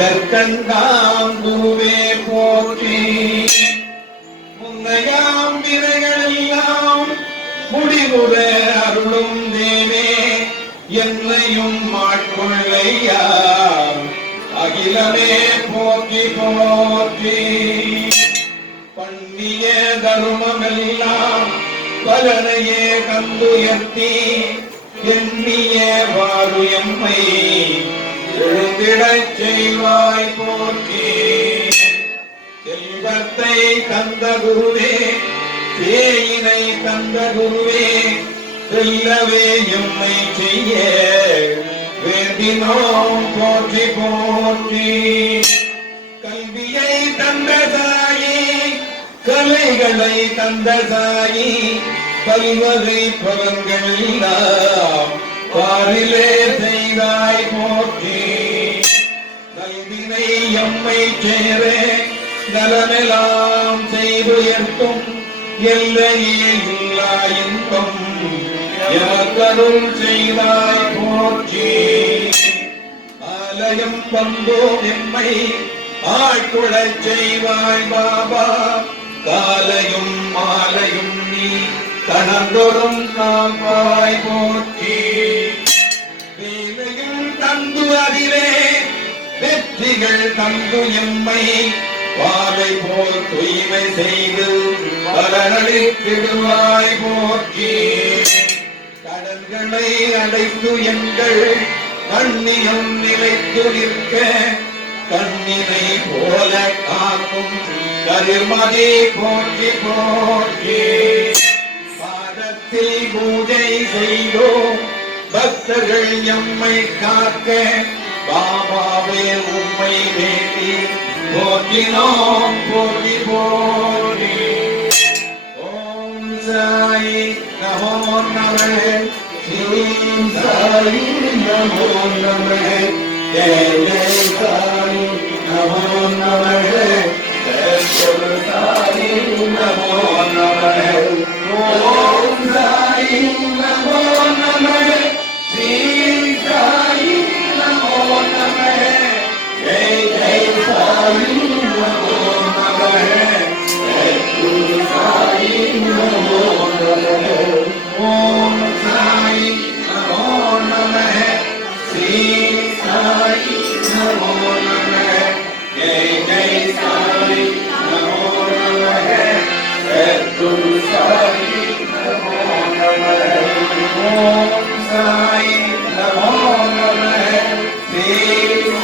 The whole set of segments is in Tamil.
கற்கண்டாம் குருவே போற்றி. முன்னையாம் வினைகளெல்லாம் முடிவுற அருளும் தேனே என்னையும் ஆட்கொள்ளையா அகிலமே போற்றி போற்றி. பண்ணிய தருமமெல்லாம் பலனையே கந்துயர்த்தி எண்ணிய வாரு எம்மை எழுந்திடச் செய்வாய் போற்றி. செல்வத்தை தந்த குருவே தேயினை தந்த குருவே செல்லவே எம்மை செய்ய வேண்டினோம் போற்றி போற்றி. கல்வியை தந்த தாயே கலைகளை தந்த தாயே பல்வகை பலன்கள் எல்லாம் பாரிலே செய்தாய் போற்றி. நல்வினை எம்மை சேர நலமெல்லாம் செய்துயர்த்தும் எல்லையே இல்லா இன்பம் எமக்கருள் செய்தாய் போற்றி. ஆலயம் வந்தோம் எம்மை ஆட்குழச் செய்வாய் பாபா காலையும் மாலையும் நீ கடந்தொரும் காப்பாய் போற்றி. வேலையும் தந்து அதிலே வெற்றிகள் தந்து எம்மை பாவை போல் தூய்மை செய்து பலனளித்திடுவாய் போற்றி. கடன்களை அடைத்து எங்கள் கண்ணியம் நிலைத்து நிற்க கண்ணினை போல காக்கும் கதிர்மதி போற்றி போற்றி. பாதத்தில் பூஜை செய்தோம் பக்தர்கள் எம்மை காக்க பாபாவே உம்மை வேண்டி போற்றினோம் போற்றி போற்றி. ஓம் சாய் நமோ நமः ஸ்ரீம் சாய் நமோ நமः ஜெய ஜெய சாய் நமோ நமः ஜெய சாய் நமோ நமः. ஓம் சாய் நமோ நமः ஸ்ரீம் சாய் நமோ நமः ஜெய ஜெய சாய் நமோ நமः ஜெய சாய் நமோ நமः. ஓம் சாய் நமோ நமः ஸ்ரீ சாய் நமோ நமः ஜெய ஜெய சாய் நமோ நமः சத்குரு சாய் நமோ நமः. ஓம் சாய் நமோ நமः ஸ்ரீ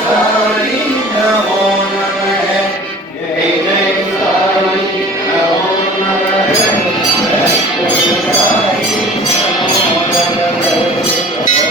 சாய் நமோ நமः ஜெய ஜெய சாய் நமோ நமः சத்குரு சாய் நமோ நமः.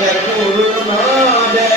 Sarvurunade